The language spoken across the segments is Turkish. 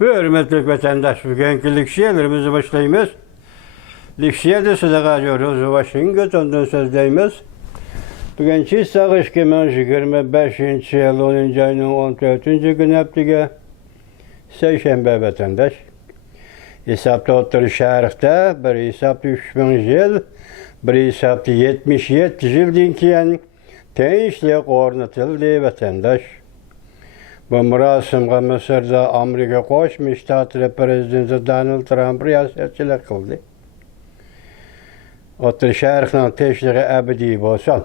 Hürmetli vatandaş, bugünkü liksiyelerimizi başlayımız. Liksiyede size kalıyoruz, Washington'dan sözdeyimiz. Bugünkü sağış 2025 yıl 10. ayının 14. günü haftige Seyşembe vatandaş. Hesapta otur şarkta, bir hesapta 3000 yıl, bir hesapta 77 yıldan keyin tinchlik ornatıldı vatandaş. Bu murasimga Mısır'da Amerika Qo'shma Shtatlar prezidenti Donald Trump riyosetchilik qildi. O'tir sharqning tinchligi abadiy bo'lsin.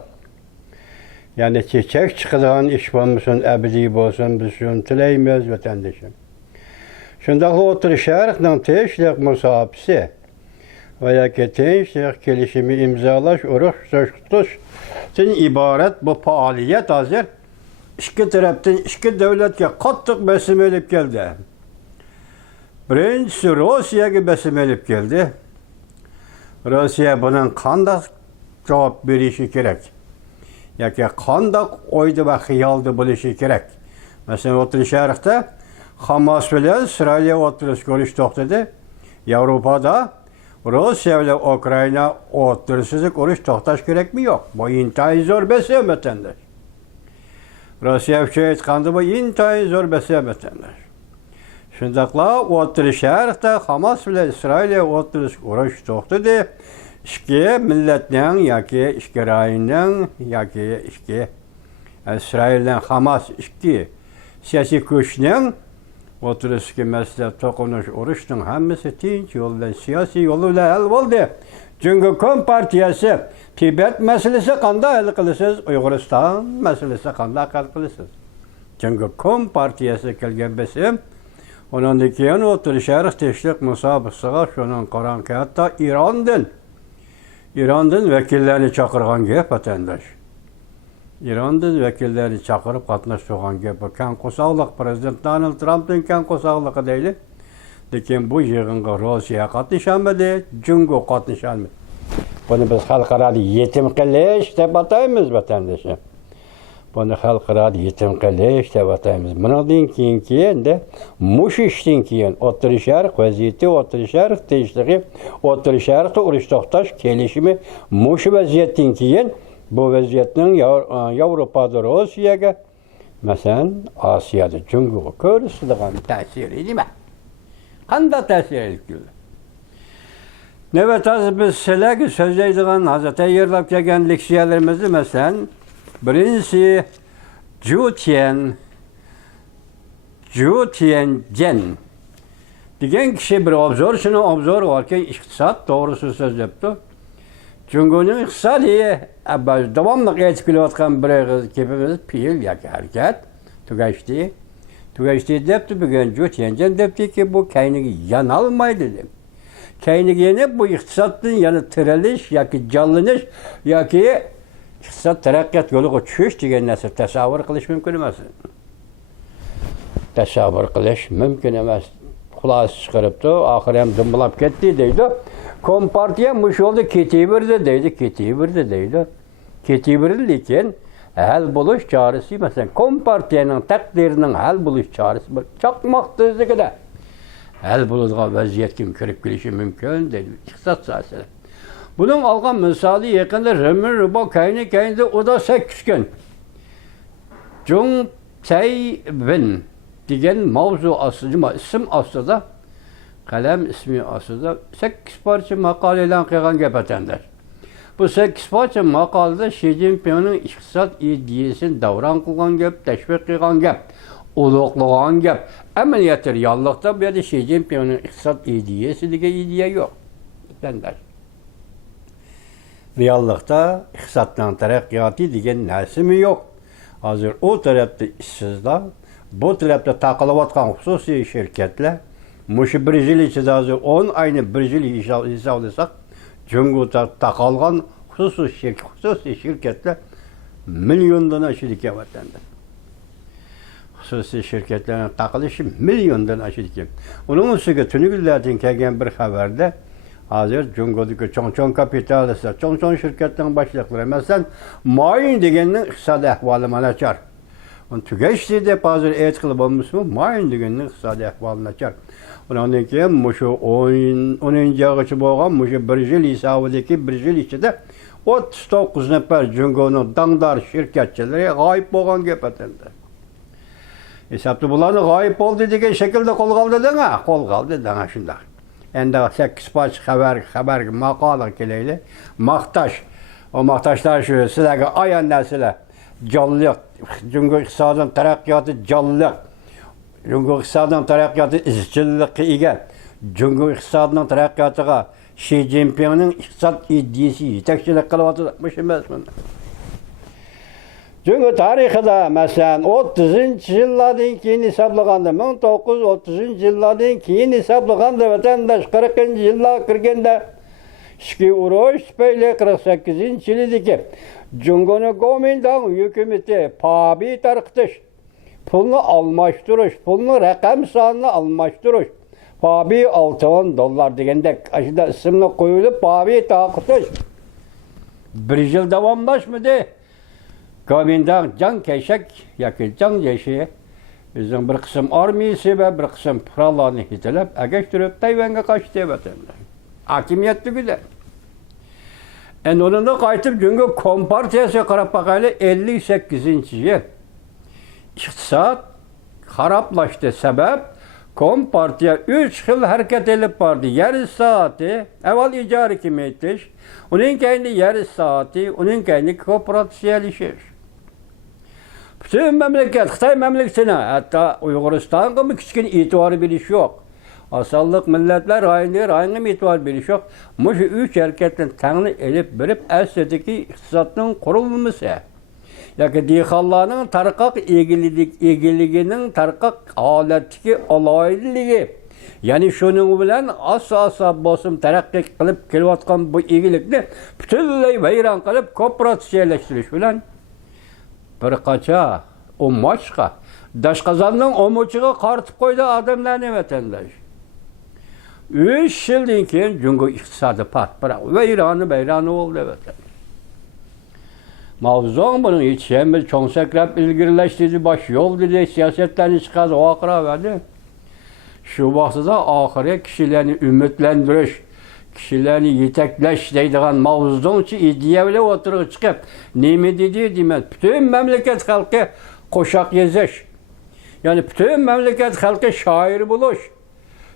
Ya'ni chechak chiqadigan ish bo'lmasin, abadiy bo'lsin, biz shuni tilaymiz vatandoshim. Shundoq o'tir sharqning tinchlik musobaqasi va yoki tinchlik kelishimi imzolash, urush to'xtatishdan iborat bu faoliyat hozir İki tarafdan iki devletke qattiq besim elib keldi. Birinchisi Rossiyaga besim elib keldi. Rossiya bunun qanday javob berishi kerak? Yoki qanday o'yda va xiyolda bo'lishi kerak? Masalan, O'rta Sharqda Hamas bilan Isroil o'rtasida urush to'xtadi. Yevropada Rossiya bilan Ukraina o'rtasida urush to'xtash kerakmi yo'q? Bu intayin zo'r besim vatandosh. Rossiya uchun aytganda bu intayin zo'r besim vatandosh. Shundaqla O'rta Sharqda Hamas bilan Isroil o'rtasida urush to'xtadi. Ikki millatning yoki ikki rayonning yoki ikki Isroildan Hamas ikki siyosiy kuchning o'rtasidagi masala to'qinish urushning hammasi tinch yo'l bilan siyosiy yo'l bilan hal bo'ldi. Çünkü Kompartiyasi Tibet meselesi qanday hal qilasiz, Uyg'uriston meselesi qanday hal qilasiz. Çünkü Kompartiyasi kelgan besim, ondan keyin O'rta Sharq tinchlik musobaqasiga shunun qaranqi hatto Irondan vakillarni chaqirgan gap vatandosh. Irondan vakillarni chaqirib qatnashgan gap bu kan qo'saqliq prezident Donald Trumpning kan qo'saqligi deydi. Lekin bu yig'inga Rossiya qatnashamadi, Jungo qatnashamadi. Buni biz xalqaro yetim qilish deb ataymiz vatandoshlar. Buni xalqaro yetim qilish deb ataymiz. Bundan keyin mush ishdan keyin O'rta Sharq vaziyati, O'rta Sharq tinchligi, O'rta Sharqda urush to'xtash kelishimi mush vaziyatdan keyin bu vaziyatning Yevropada Rossiyaga, masalan, Osiyoda Jungoga ko'rsatadigan ta'siri nima? Qanday ta'sir etdi? Evet, biz sizlarga so'zlaydigan hozir tayyorlab kelgan leksiyalarimizni masalan, birinchisi Zhu Tianzhen degan kishi bir obzor varken iqtisod to'g'risida so'zlabdi. Jungoning iqtisodiy davomli aytib kelayotgan bir kepimiz pil yoki harakat tugashdi debdi. Bugun Zhu Tianzhen debdiki, bu kayniga yanolmaydi deb. Kayniga yana bu iqtisoddan yana tirilish yoki jonlanish yoki iqtisod taraqqiyot yo'liga tushish degan narsa tasavvur qilish mumkin emas. Tasavvur qilish mumkin emas. Xulosa chiqaribdi, oxiri ham dimblab ketdi deydi. Kompartiya mush yo'lda ketaverdi deydi. Ketaverdi, lekin hal bo'lish chorasi, masalan, Kompartiyaning taqdirining hal bo'lish chorasi bir chaqmoq tezligida hal bo'ladigan vaziyatga kirib kelishi mumkin deydi iqtisod sohasida. Bunun olgan misoli yaqinda Rimir Ribo kayni o da 8 kun Jung Tae-win degan mavzu ostida, ism ostida, qalam ismi ostida 8 parcha maqola e'lon qilgan gap vatandosh. Bu 8 parcha maqolada Xi Jinpingning iqtisod ideyasini davron qilgan gap, tashviq qilgan gap, ulug'lagan gap. Amaliyotda reallikda bu yerda Xi Jinpingning iqtisod ideyasi degan ideya yo'q. Vatandosh. Reallikda iqtisodning taraqqiyoti degan narsami yo'q. Hozir o tarafda ishsizlar, bu tarafda taqalayotgan xususiy shirkatlar, mush bir yil ichida hozir 10 oyni bir yil hisoblasak, Jungoda taqalgan xususiy shirkatlar milliondan oshadi ekan vatandosh. Xususiy shirkatlarning taqilishi milliondan oshadi ekan. Uning ustiga tunigillardan kelgan bir xabarda hozir Jungodagi cho'ng kapitalistlar, cho'ng shirkatlarning boshliqlari masalan, Moyin deganning iqtisodiy ahvoli nachar. Onu tügeçti de bazı et kılıp olmuş mu? Mayın düğünün iqtisadi ahvalına çar. Ondan keyin muşu 10-nji agıçı bolgan muşu bir yıl hesabıdaki bir yıl içinde 39 nefer Cungo'nun dangdar şirketçileri gayip bolgan gep etende. Hesapta bulanı gayip oldu degen şekilde kol kaldı dene. Kol kaldı dene şunda. Ende 8 parça haber makalı keleyle maktaş. O maktaşlar şu sizlerge ayan nesile canlılık, Cungo iqtisadının taraqqiyatı canlılık, Cungo iqtisadının taraqqiyatı izchillikka ega, Cungo iqtisadının taraqqiyatıga Xi Jinping'nin iqtisad ideyasi yetakchilik qilyaptimish emasmi? Cungo tarixida masalan 30-yillardan keyin hisoblaganda 1930-yillardan keyin hisoblaganda vatandaş 40-yillarga kirganda İçki uruş böyle 48. yıldaki Cungo'nun Kuomintang hükümeti pabi tarqitish, pulni almashtirish, pulni raqam sonini almashtirish, pabi $6 degandek ashunda ismini qo'yilib pabi tarqitish. Bir yil davomlashmadi. Kuomintang jang keshak yoki jang yeshi bizning bir qism armiyasi va bir qism qurollarni yetilab, agashtirib Tayvanga qochdi vatandaş. Hakimiyet tügüde. Onunla qaytib Cungo Kompartiyasi qarab bakaylı 58. yıl. İqtisad haraplaştı sebep Kompartiya 3 yıl hareket edip vardı. Yarı saati evvel icari kimiyetiş, onun kendi yarı saati, onun kendi kooperatifiyelişir. Bütün memleket, Xitay memleketine, hatta Uyguristan'a mı küçük itibarı bir iş yok. Asallık milletler aynı itibar bir iş yok. Muşu 3 hareketin tanrı elip verip esnedeki iktisatının kurulması. Yani dihallarının tarqaq egiliğinin tarqaq aletki alaylılığı. Yani şunun bilen asa basım terakki kılıp kelivatkan bu egilikni bütünley veyran kılıp kooperatifiyeleştiriş bilen bir qaça o maçka daşqazanның omuçuğa qartıp koydu adamlarını vatandaş. 3 yıldan keyin Cungo iqtisadi pat bırak veyranı oldu vatandaş. Mavzun bunun hiç bir çoğun sakrap ilgirileştirici baş yol dedi, siyasetlerini çıkardı, o akıra verdi. Şu vaxtıda ahire kişilerini ümitlendiriş, kişilerini yetekleş deydiğen mavzun için iddiyalı oturup çıkıp, neymi dedi demez. Bütün memleket halkı koşak yezeş. Yani bütün memleket halkı şair buluş.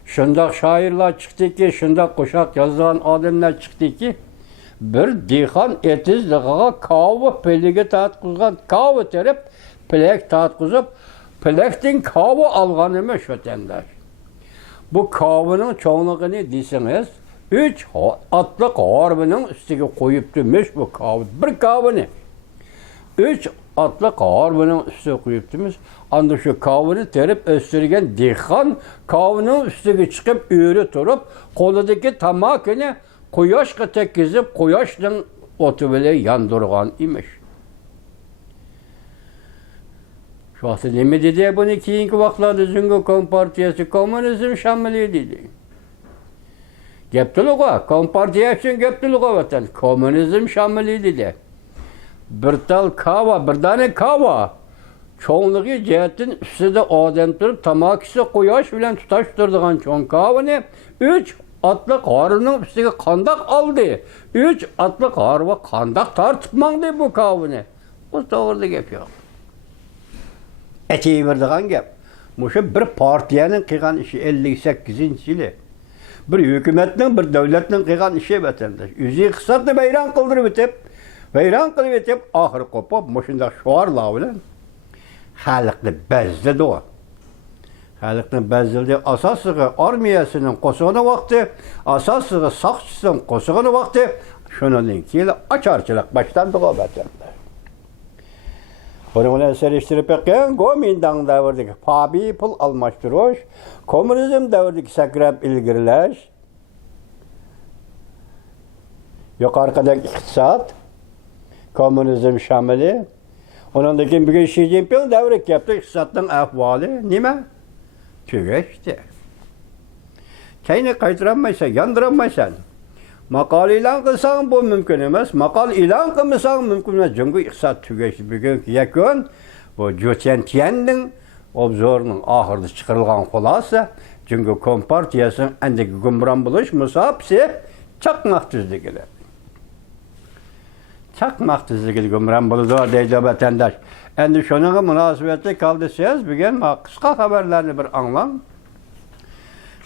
Şundak şairler çıktı ki, şundak koşak yazılan adamlar çıktı ki, bir dihan etizliğe kavu pelegi tatqızgan kavu terip pelek tatqızıp pelektin kavu alğanımış vatandaş. Bu kavunun çoğunluğunu deseniz 3 atlık harbinin üstüge koyup demiş bu kavu. Bir kavunu 3 atlık harbinin üstüge koyup demiş. Anda şu kavunu terip östürgen dihan kavunun üstüge çıkıp üürü turup koludaki tamakını Quyoshga tekkizib, quyoshning o'ti bilan yandurgan imiş. Şu vaqtda nima dedi buni keyingi vaqtlarda Cungo Kompartiyasi kommunizm shamili dedi. Gaptiluqa Kompartiya uchun gaptiluqa vatan kommunizm shamili dedi. Bir tal kava, bir dana kava çoğunluğu cihetin üstüde odam turib tamakisi quyosh bilan tutashtirdigan cho'ng kavani 3 atlık harının üstüne kandak aldı. 3 atlık harva kandak tartışmadı bu kavunu. Bu doğru gap yok. Eti verdiğin gap. Muşu bir partiyanın kıygan işi 58. yılı. Bir hükümetin, bir devletin kıygan işi vatandaş. Yüzü kısatlı beyran kıldırıp bitip, ahır kopup, muşunda şuarla bilen halıklı bezdi o. Halıkның bəzildi asasığı armiyasının qosuğunu vaxtı, asasığı saqçısının qosuğunu vaxtı, şunun keyin açarçılıq başlandı o vətəndə. Bunu seriştirip ekken, Kuomintang davrdaki pabi pul almashtirish, kommunizm davrdaki sakrab ilgirlash, yuqorqidagi iqtisod, kommunizm shamili, undan keyin bugun Xi Jinping davri kelyapti, iqtisodning ahvoli nima? Tügeçti. Kayni qaytıramaysan, yandıramaysan. Maqal ilan qilsang bu mümkün emas. Maqal ilan qilmasang mümkün emas. Cungo iqtisod tugeçti. Bugungi yakun bu Jochen Tian'nin obzorunun ahırda çıkarılgan xulasa çünkü Kompartiyasının endeki gümran buluş musabsi çakmak tüzlüğüyle. Çakmak tüzlüğüyle gümran buluş deydi vatandaş. Endi şonunla münasebetli kaldı siz bugün kısa haberlerini bir anlam.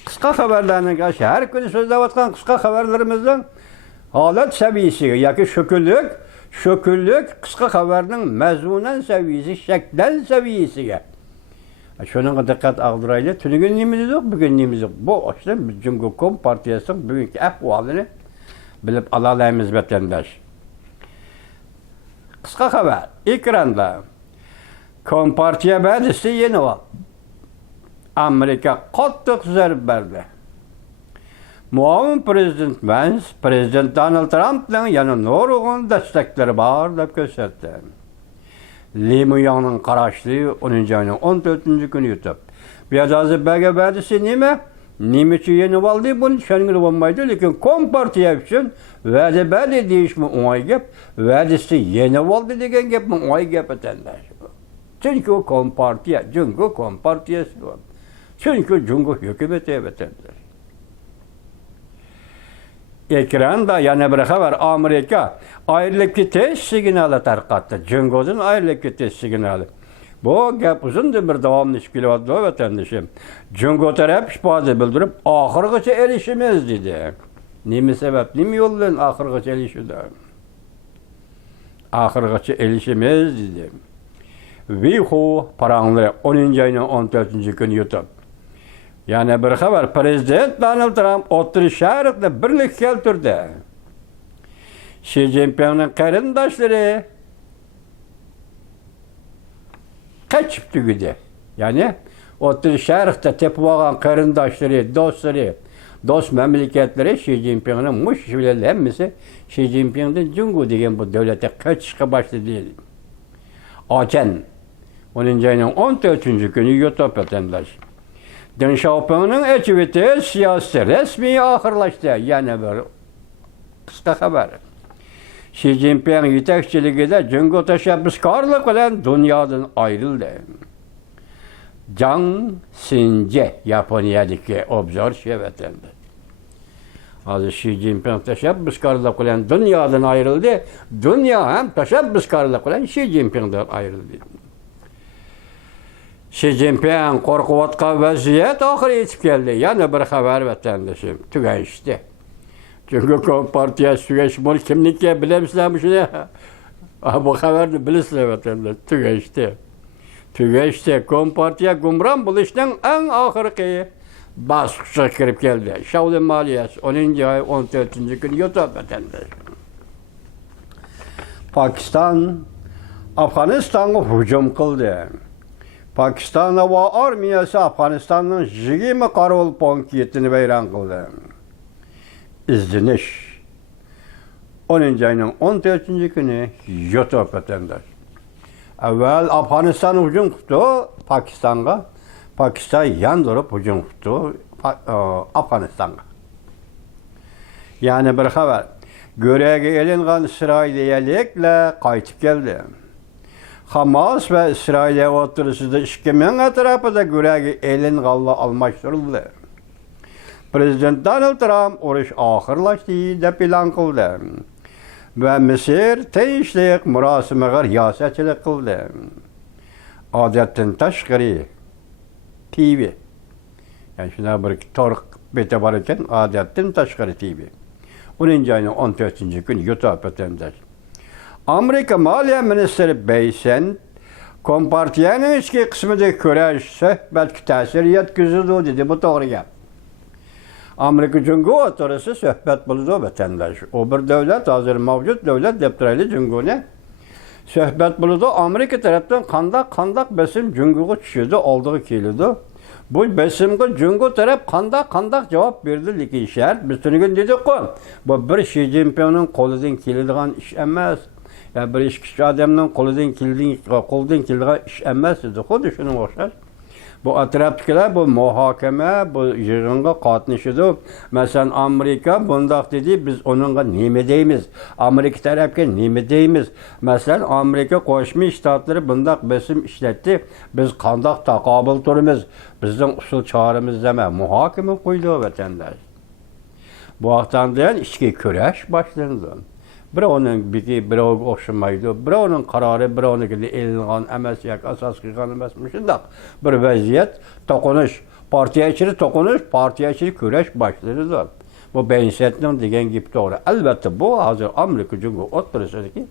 Kısa haberlerini karşı her gün sözlevatkan kısa haberlerimizden halat seviyesi, yaki şükürlük kısa haberinin mezmunen seviyesi, şeklen seviyesiga. Şununla dikkat ağdırayla, tünügün neyimiz yok, bugün neyimiz yok. Bu işte Cumhuriyet Partiyası'nın bugünkü ahvalini bilip alalayımız vatandaş. Kısa haber, ekranda Kompartiya Bədisi yeni var. Amerika qattiq zərb verdi. Muavin Prezident Vance, Prezident Donald Trump'ın yana nurgun destekleri var deb gösterdi. Limuyanın qaraşlı 10. ayının 14. günü yutub. Biyadazi Bəgə Bədisi nime? Nimeçi yeni valdı bunu şengir olmaydı. Lakin Kompartiya üçün vədi bədi deyişmi onay gep, vədisi yeni valdı degen gep mi onay gep etenler. Çünkü o Kompartiya, Cumhuriyet Kompartiyası var. Çünkü Cumhuriyet hükümeti evetendir. Ekranda yana bir haber Amerika ayrılıp gitiş signali tarqatdı. Cumhuriyet'in ayrılıp gitiş signali. Bu gap uzundur bir davamlı işkilatlı vatandaşım. Cumhuriyet taraf işbazı bildirip ahırgıça erişimiz dedi. Nemi sebep, nemi yoldan ahırgıça erişimiz? Ahırgıça erişimiz dedi. Vihu paranları 10. ayının 14. günü yutub. Yani bir haber Prezident Donald Trump O'rta Şark'ta birlik keltirdi. Xi Jinping'in qarindoshları kaçıp tügüdü. Yani O'rta Şark'ta tepip olgan qarindoshları, dostları, dost memleketleri Xi Jinping'in müşkilleri hemmisi Xi Jinping'den Cumhur degen bu devlete kaçışa başladı. Açan 10. ayının 14. günü yutub vatandaş. Deng Xiaoping'in ekibeti siyasi resmi ahırlaştı. Yani bir kısa haber. Xi Jinping yetekçiliğinde Cumhur teşebbüskarlık bilen dünyadan ayrıldı. Zhang Xinje Japonya'daki observasyon vatandaş. Hazır Xi Jinping teşebbüskarlık bilen dünyadan ayrıldı. Dünya hem teşebbüskarlık bilen Xi Jinping'den ayrıldı. Xi Jinping korkuvatkan vaziyet ahir yetip geldi. Yani bir haber vatandaşım. Tügeşti. Çünkü Kompartiyası tügeşti. Bunu kimlikle bilemsizler şunu. Bu haberi bilirsizler vatandaş. Tügeşti. Tügeşti. Kompartiya gumran buluştan en ahirki baskıça kirip geldi. Şavli Maliyesi 10. ay 14. gün yutub vatandaş. Pakistan Afganistan'a hücum kıldı. Pakistan Hava Armiyası Afganistan'ın 20 karol punkiyetini veyran kıldı. İzdiniş 10. ayının 14. günü yutub vatandaş. Evvel Afganistan hücum kuttu Pakistan'a. Pakistan yandırıp hücum kuttu Afganistan'a. Yani bir haber. Görege elingan İsrailiyelikle kaytıp geldi. Hamas ve İsrail'e oturusunda işkemen etrafında görege elinganla almıştırıldı. Prezident Donald Trump oruç ahırlaştı de plan kıldı. Ve Mısır teyişlik murasimega riyasetçilik kıldı. Adetten taşkari TV. Yani şuna bir tork bete varken adetten taşkari TV. 10. ayının 14. gün yutub vatandaş. Amerika Maliye Ministeri Beysen, Kompartiyanın içki kısmındaki küreşse belki tesir yetkizildi dedi. Bu doğru gap. Amerika Cumhuriyeti oturusu söhbet buldu vatandaş. O bir devlet, hazır mevcut devlet deptiraylı Cumhuriyeti söhbet buldu. Amerika taraftan kandak besim Cumhuriyeti düşürdü, olduğu kilidi. Bu besimde Cumhuriyet taraf kandak cevap verdi. Lakin şart, biz tünügün dedik ki, bu bir Xi Jinping'in koludan kildiğen iş emez. Ya bir iş kişi adamın koludan kildiğen iş emez dedi. Xudu şunun oxşar. Bu atrofdagilar bu muhokama, bu yig'inga qatnashadi. Masalan, Amerika bundaq dedi, biz onunga nima deymiz? Amerika tarafga nima deymiz? Masalan, Amerika Qo'shma Shtatlari bundaq besim ishlatdi. Biz qandoq taqobil turamiz? Bizning usul choramiz nima? Muhokama qo'ydi vatandosh. Bu vaqtdan buyon ichki kurash boshlandi. Birovning biri birovga o'xshamaydi, birovning qarori birovnikiga elingan emas yoki asos qilgan emas. Shundoq bir vaziyat, to'qinish, partiya ichida to'qinish, partiya ichida kurash boshlandi. Bu Bensetning degan gap to'g'ri. Albatta bu hozir Amerika Jungo o'tirisidagi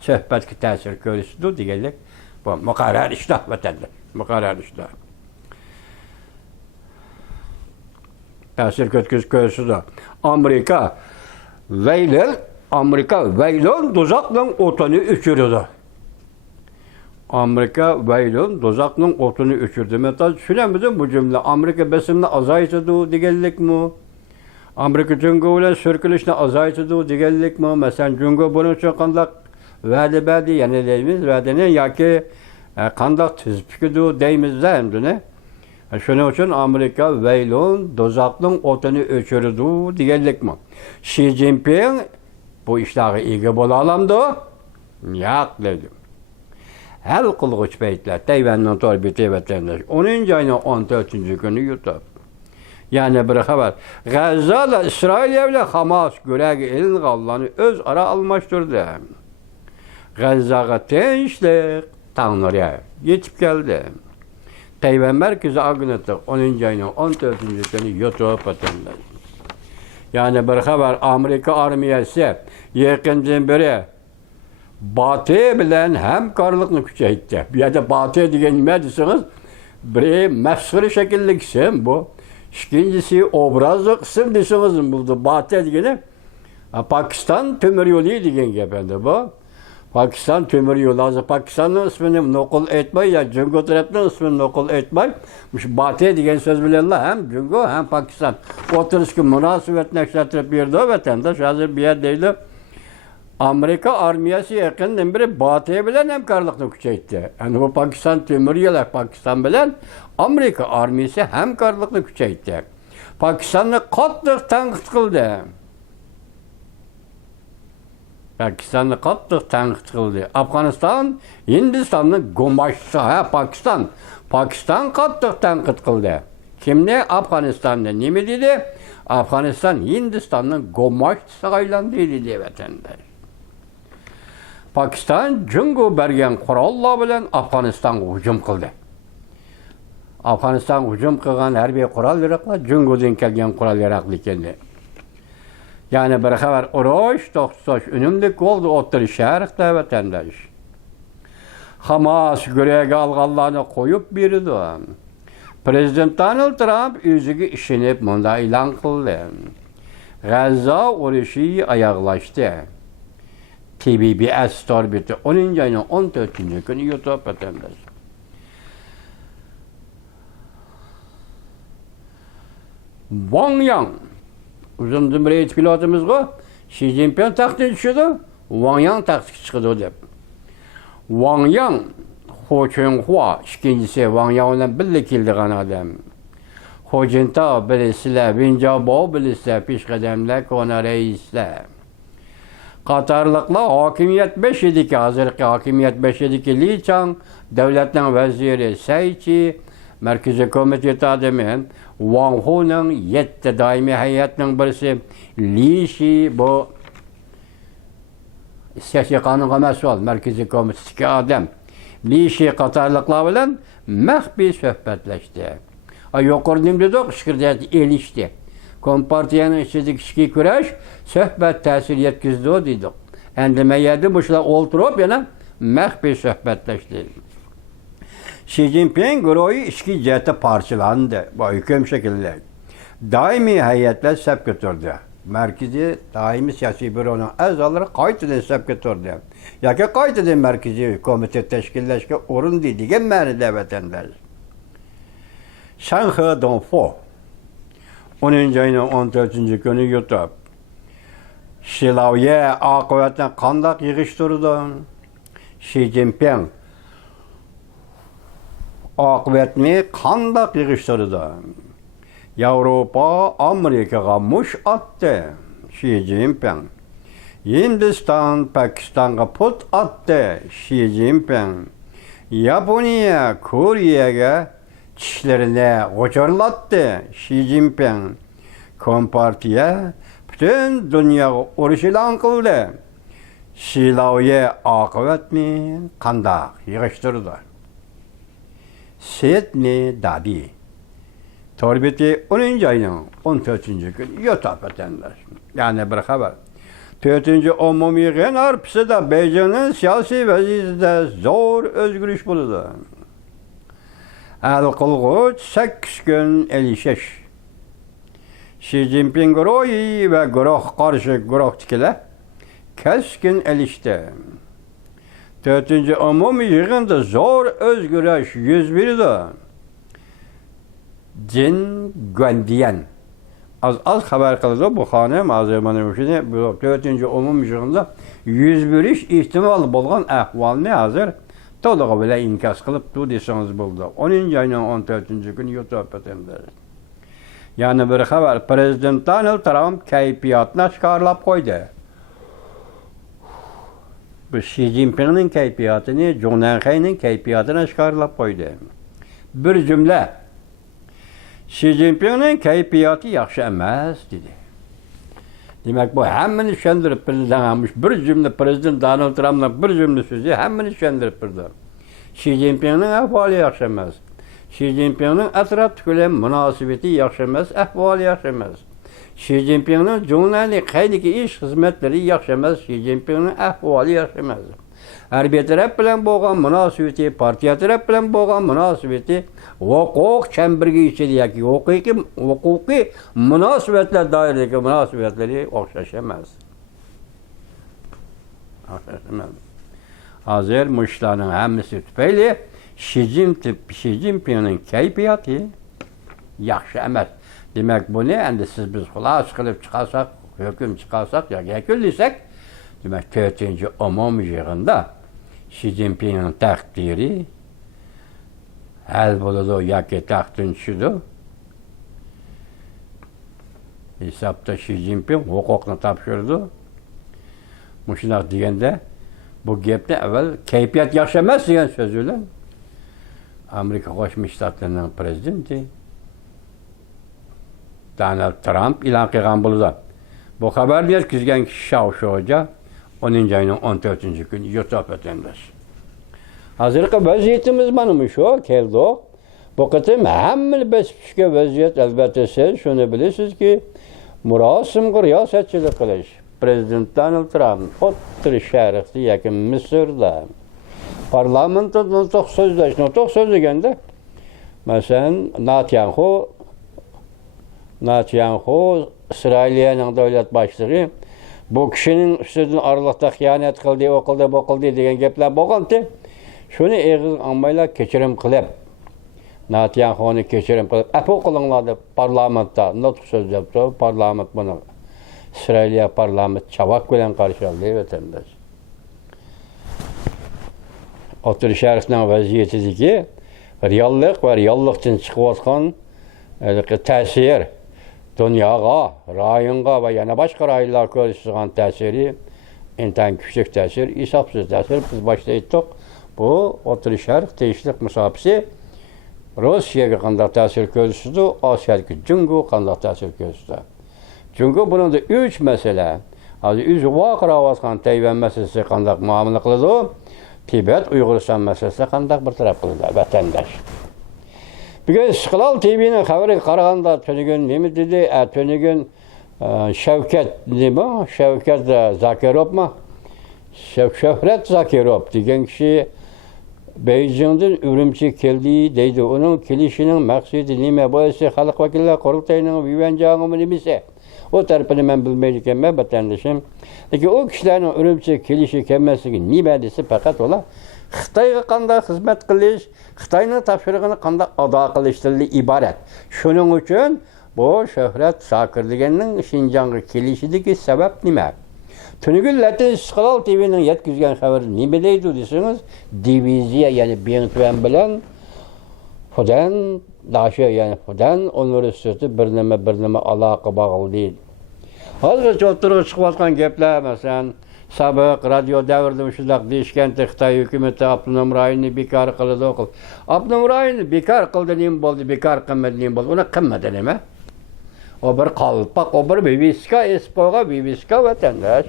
suhbatga ta'sir ko'rsatdi deganlik bu muqarrar ishlar vatandash, muqarrar ishlar. Ta'sir ko'rsatdi. Amerika Veylon dozaqның otunu öçürdü. Amerika Veylon dozaqның otunu öçürdü. Mesela düşünemedin bu cümle. Amerika besimini azaytıdı degellik mi? Amerika Jungo ile sürkülüşünü azaytıdı degellik mi? Mesela Jungo bunun için kandak vədi yani deyimiz vədini ya ki kandak tüzpüküdü deyimiz de hem de ne? Şunun için Amerika Veylon dozaqның otunu öçürdü degellik mi? Xi Jinping bu işleri iyi bo'lalamdi? Yo'q dedim. Hal qilg'ich paytlar Tayvanning to'rbeti vatandosh 10-oyning 14-kuni YouTube. Yani bir xabar. G'azzada İsrail bilan Hamas go'ragi ilg'onlarni o'zaro almashtirdi. G'azzaga tinchlik tang'irga yetib keldi. Tayvan merkezi agnati 10-oyning 14-kuni YouTube vatandosh. Yani bir haber Amerika armiyası yakından beri Batı bilen hemkarlıkını küçeytti. Bir yerde Batı diyen ne diyorsunuz? Bir mefsiri şekilli kısım bu. İkincisi obrazlı kısım diyorsunuz bu Batı diyeni. Pakistan tümür yolu diyen efendim bu. Pakistan tümür yolu. Pakistan'ın ismini nokul etmeyi ya Jungo tarafının ismini nokul etmeyi. Batı diyen söz bilenler hem Jungo hem Pakistan. Oturuşki münasebet nekşatıp bir de vatandaş hazır bir yer değil. Amerika armiyası yakından biri Batı'ya bilen hemkarlıkını küçeytti. Yani bu Pakistan tümür yolu Pakistan bilen Amerika armiyası hemkarlıkını küçeytti. Pakistan'ı katlık tenkit kıldı. Pakistan'ı katlık tenkit kıldı. Afganistan, Hindistan'ın gomaşçısı, Pakistan katlık tenkit kıldı. Kimle? Afganistan'da ne mi dedi? Afganistan, Hindistan'ın gomaşçısı aylandı dedi vatandaş. Pakistan, Jungo bergen kurallar bilen Afganistan'a hücum kıldı. Afganistan hücum kılgan her bir kural yarakla, Jungo'dan kelgen kural yaraklı kendi. Yani bir haber uruş, toxtuş, önümlük oldu otur şerikte vatandaş. Hamas görevge alğanlarını koyup biridi. Prezident Donald Trump özüge işinip bunda ilan kıldı. Gazza uruşu ayaklaştı. TBS torbeti 10-oyning 14-kuni YouTube vatandaş. Wang Yang uzun zümreyet pilotumuzga Xi Jinping taxtga tushdi, Wang Yang taxtga chiqdi deb. Wang Yang Hu Chunhua ikkinchisi Wang Yang bilan birga kelgan odam. Hu Jintao bilisizlar, Wen Jiabao bilisizlar, peshqadamlar, kona raislar. Qatarlıqlar hokimiyat 5 ediki, hozirgi hokimiyat 5 ediki Li Chang, davlatning vaziri Saychi, Merkezi Komitet adamı Wang Hu'nun 7 daimi heyetinin birisi Li Shi bu siyasi kanunga mesul Merkezi Komitet'teki adam Li Shi Qatarlıqlar bilen mahbi söhbetleşti. Yukarıdım dedik, şikirdet elişti. Kompartiyanın içindeki işki kuraş söhbet tesir yetkizdi o dedik. Endime yedi bu şuna oturup yana mahbi söhbetleşti. Xi Jinping güroyu işki cihete parçalandı. Bu hüküm şekilde. Daimi heyetler sep götürdü. Merkezi daimi siyasi büronun azaları kayıtıdan sep götürdü. Ya ki kayıtıdan merkezi komite teşkilleşke orun dediğin məni vatandaş. Shanhe Dongfu 10-oyning 14-kuni YouTube. Shilavye oqibatdan qandoq yig'ishtirdi? Xi Jinping oqibatni qandoq yig'ishtirdi? Yevropa Amerikaga mush otdi. Xi Jinping. Hindiston Pokistonga put otdi. Xi Jinping. Yaponiya Koreyaga tishlarini g'o'chirlatdi. Xi Jinping. Kompartiya bütün dunyoga urush e'lon qildi. Shilovga oqibatni qandoq yig'ishtirdi? Sidney Dabi. Torbeti 10. ayının 14. gün YouTube vatandaş. Yani bir haber. 4. umumiy yig'in arpisida Beijing'in siyosiy vaziyatida zo'r o'zgarish bo'ldi. Hal qilg'uch 8 kun elishish. Xi Jinping guruhi va guruh qarshi guruhdagilar keskin elishdi. 4. umumiy yig'inda zo'r o'zgarish yuz berdi. Jin Guandian az xabar qildi bu xonim azamani o'shini 4. umumiy yig'inda yuz berish ehtimoli bo'lgan ahvolni hozir to'liq bilan inkos qilib desangiz bo'ldi. 10. ayning 14. kuni YouTube'da. Yani bir xabar, Prezident Donald Trump kayfiyatni oshkorlab qo'ydi. Bu Xi Jinpingning kayfiyatini, Zhou Enlaining kayfiyatini oshkorlab qo'ydi. Bir jumla. Xi Jinpingning kayfiyati yaxshi emas dedi. Demak bu hammani tushuntirib turdi. Bir jumla Prezident Donald Trumpning bir jumla so'zi hammani tushuntirib turdi. Xi Jinpingning ahvoli yaxshi emas. Xi Jinpingning atrofdagilar munosabati yaxshi emas, ahvoli yaxshi emas. Xi Jinpingning jurnali qaydagi ish xizmatlari yaxshi emas, Xi Jinpingning ahvoli yaxshi emas. Harbiy taraf bilan bo'lgan munosabati, partiya taraf bilan bo'lgan munosabati huquq chambirga ichida yoki huquqiy munosabatlar doiradagi munosabatlari o'xshash emas. Hozir mushlarning hammasi tufayli Xi Jinpingning kayfiyati yaxshi emas. Demak buni endi siz biz xulos qilib chiqarsak, hukm chiqarsak yoki yakunlasak, demak 4. umumiy yig'inda Xi Jinpingning taqdiri hal bo'ladi yoki taxtdan tushadi. Hisobda Xi Jinping huquqni topshirdi. Mushunaq deganda bu gapni avval kayfiyat yaxshi emas degan so'z bilan Amerika Qo'shma Shtatlarining prezidenti Donald Trump e'lon qilgan bo'ldi. Bu xabarni yetkazgan kishi Shao-Shouja 10. ayning 14. kuni YouTube vatandash. Hozirgi vaziyatimiz mana shu keldi. Bu qatim hamma bosqichga vaziyat albatta siz shuni bilasizki, murosimga riyosatchilik qilish. Prezident Donald Trump O'rta Sharqda yoki Misrda parlamentda nutq so'zlaganda masalan Netanyahu İsrailning davlat boshlig'i bu kishining ustidan oraliqda xiyonat qildi, bu qildi degan gaplar bo'lganda, shuni eg'iz olmaylar kechirim qilib, Netanyahuni kechirim qilib, afv qilinglar deb parlamentda nutq so'zlabdi. Parlament buni İsrailiya parlament chavak bilan qarshi oldi vatandosh. O'rta Sharqning vaziyatidagi reallik va reallikdan chiqayotgan ta'sir dunyoga, rayonga va yana boshqa rayonlarga ko'rsatgan ta'siri intan kuchli ta'sir, hisobsiz ta'sir. Biz boshda aytdik, bu O'rta Sharq tinchlik musobaqasi Rossiyaga qanday ta'sir ko'rsatdi, Osiyoga Jungo qanday ta'sir ko'rsatdi. Çünkü bunun da 3 mesele. Az 3 vaqıravazgan Tayvan meselesi qanday muamele qiladi, Tibet, Uyg'uriston meselesi qanday bir taraf qiladi vatandaş. Bugün Istiqlal TV'nin xabariga qaraganda Tönigün nima dedi? Tönigün Shavkat nima? Shavkat Zakirov mi? Shavkat Zakirov degan kishi Beijing'dan Urumchi keldi deydi. Onun kelishinin maqsadi nima bo'lsa, xalq vakillar qurultayining vivanjog'imi nimasi? O tarafını ben bilmeyken ben vatandaşım. Peki o kişilerin Urumchi kelishi kelmasligi nima desa fakat ola Xitoyga qanday xizmat qilish, Xitoyning topshirig'ini qanday ado qilishdan iborat. Shuning uchun bu Shavkat Zakir deganning Xinjiangga kelishidagi sabab nima? Tunugul Latin Istiqlal TV'nin yetkazgan xabari nima deydi desangiz, diviziya ya'ni Bentuen bilan Fudan daşı yani Fudan Üniversitesi bir neme alaka bağlı değil. Hazır çoğutturuğu çıkıvatkan gepler mesela sabık, radyo devirdim şuzak deyişkenti Xitay hükümeti Abdunum Rayini bekar kıldı okul. Abdunum Rayini bekar kıldı neyim boldu, bekar kılmadı neyim boldu. Ona kılmadı neyim? O bir kalpak, o bir bibiska, espoğa bibiska vatandaş.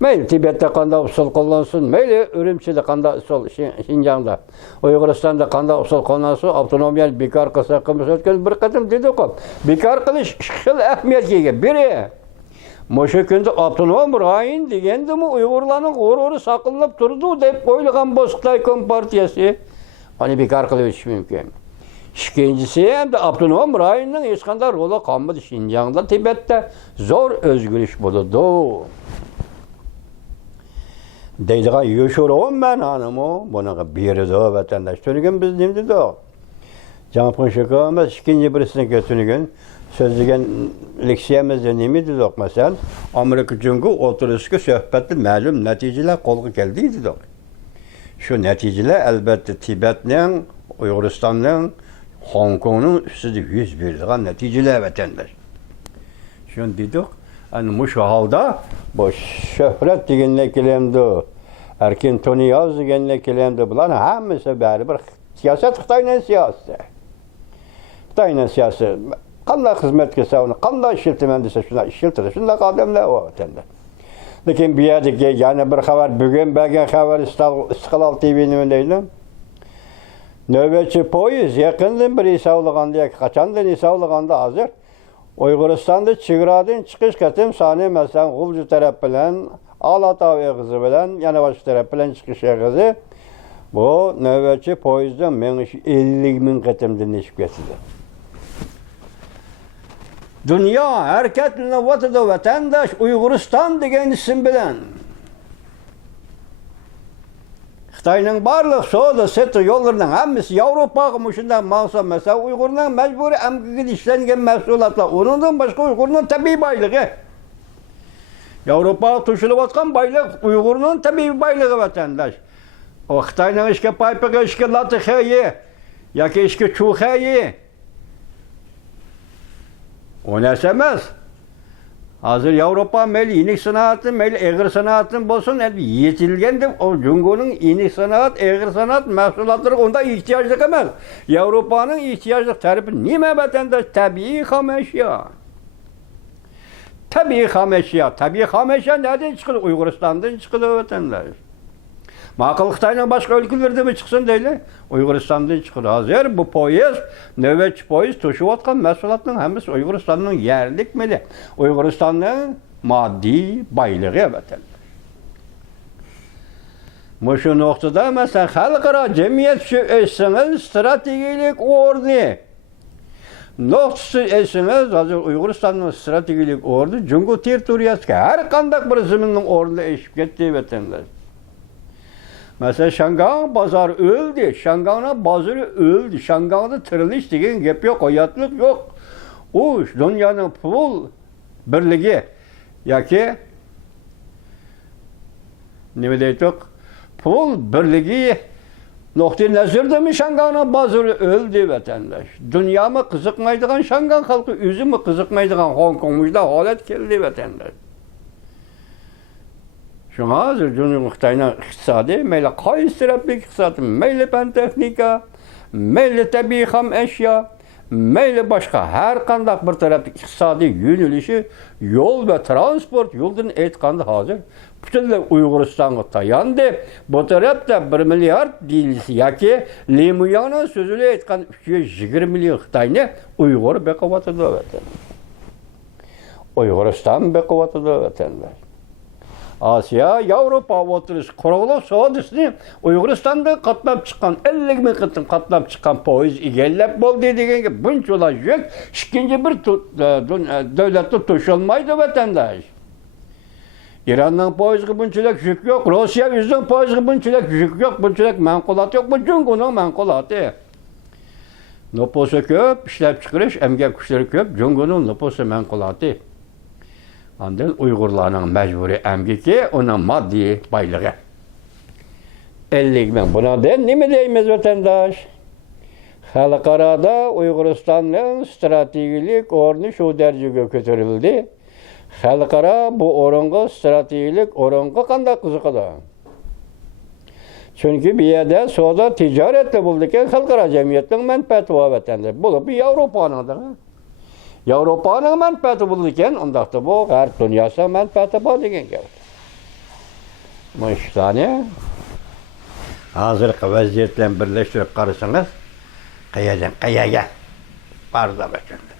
Meyli Tibet'te kanda usul kullansın, meyli Ürümçi'de kanda usul Şinjan'da, Uyguristan'da kanda usul kullansın, avtonomiyal bekar kılsa kılmış ötken bir kadın dedi okul. Bekar kılış şıl ehmiyetliğe biri. Moşu günde Abdunum Rayin degendi mi Uygurların gururu sakınıp durdu deyip koyulgan Bozkırtay Kompartiyası. Hani bekar kılış mümkün. İkincisi hem de Abdunum Rayin'in hiç kadar rolü kalmadı Şinjan'da, Tibet'te zor özgürlük bulundu. Deydiğen yaşıyorum ben hanımı, buna bir de vatandaş. Tönügen biz demdi de o. Canpın şıkkımız ikinci birisine götünügen. Sözlügen leksiyemizde nemiydi de mesela. Amerika çünkü oturuşku söhbetli malum neticeler kolgu geldiydi de. Şu neticeler elbette Tibet'nin, Uyguristan'ın, Hong Kong'un üstüde 100 birliğen neticeler vatandaş. Şunu dedik. Yani şu halda bu şöhret degenle kelimdi, erkin Tony Yaz degenle kelimdi. Bunların hepsi bari siyaset Xitay'ın siyaseti. Xitay'ın siyaseti. Qanday hizmet kese onu, qanday işiltimen dese şuna işiltir. Şunda adamlar o vatanda. Lekin bu yerdeki yani bir haber bugün belki haber İstiklal TV'nin önündeydim. Nöbetçi poyuz yakından bir isavlığında, kaçandan isavlığında hazır. Uyguristan'da Çigrad'ın çıkış katım sahne mesela Gulcu taraf bilen, Alatav eğizi bilen, yana başı taraf bilen çıkış eğizi. Bu nöbetçi poyuzdan 50.000 katım dinleşip getirdi. Dünya hareketine vatıda vatandaş Uyguristan degen isim bilen. Xitayning barliq soda seti yollarının hemmisi Avrupaga muşundan mağsa mesela Uygur'un mecburi emgigi işlengen mahsulatlar. Onundan başka Uygur'un tabii baylığı. Avrupaga tuşulup atkan baylık Uygur'un tabii baylığı vatandaş. O Xitayning işke paypıga işke latıxeyi, yaki işke çuxeyi. O nesemez. Hazır Avrupa meyli inik sanatı, meyli eğir sanatın bolsun, yetilgendir. O Cungo'nun inik sanat, eğir sanat mahsulatları onda ihtiyaçlık emez. Avrupa'nın ihtiyaçlık tarifi nime vatandaş? Tabii ham eşya. Tabii ham eşya. Tabii ham eşya nereden çıkıyor? Uyguristan'dan çıkıyor vatandaş. Makul Xitay'dan başka ülkelerde mi çıksın değil? Uyguristan'dan çıkıyor. Hazır bu poyuz, nöbetçi poyuz tuşu atkan mesulatının hemisi Uyguristan'ın yerlik mili. Uyguristan'ın maddi baylığı vatandaş. Şu noktada mesela halkara cemiyet şu eşsiniz stratejilik ordu. Noktası eşsiniz hazır Uyguristan'ın stratejilik ordu. Cungu territoriyası her kandak bir ziminin ordu eşip gitti vatandaş. Mesela Şangay'ın pazarı öldü. Şangay'ın pazarı öldü. Şangay'da tırılış degen gep yok, hayatlık yok. O dünyanın pul birliği yaki ne deydik? Pul birliği noktayı nazarda mı Şangay'ın pazarı öldü vatandaş. Dünyamı kızıkmaydıgan Şangay halkı, üzümü kızıkmaydıgan Hong Kong'da halet geldi vatandaş. Şuna hazır Cumhuriyet Xitay'ın iktisadi, meyli qaysi taraflik iktisadi, meyli fen texnika, meyli tabii ham eşya, meyli başka her kandak bir taraflik iktisadi yönelişi, yol ve transport yoldan etkandı hazır. Bütünle Uyguristan'a tayandı. Bu tarafta 1 milyar değilisi yaki Limuyana sözüyle etkan 220 milyon Xitay'ını Uygur bekavatıda vatandaş. Uyguristan bekavatıda vatandaş. Asya, Avrupa oturuş kurulu soğudusunu Uyguristan'da katlap çıkan 50.000 katın katlap çıkan poyuz igellep bol dediğin gibi bunçola yük ikinci bir devlette tuşulmaydı vatandaş. İran'dan poyuz bunçolak yük yok, Rusya yüzden poyuz bunçolak yük yok, bunçolak menkulat yok, bu Cungu'nun menkulatı. Nüfusu köp, işlep çıkarış, emgek kuşları köp, Cungu'nun nüfusu menkulatı. Ondan Uygurların mecburi emgiki, onun maddi baylığı. 50.000 buna den ne mi deyimiz vatandaş? Xalqarada Uyg'uristonning strategik o'rni shu darajaga ko'tarildi. Xalqaro bu o'ringa strategik o'ringa qanday qiziqadi? Chunki bu yerda savdo tijoratda bo'lgan xalqaro jamiyatning manfaati va vatanda bo'lib Yevropaning Yevropaning manfaati bo'lgan, undaqda bu g'arb dunyosi manfaati bor degan gap. Mana hozirgi vaziyat bilan birlashtirib qarasangiz, qayerdan qayerga barza bachanda.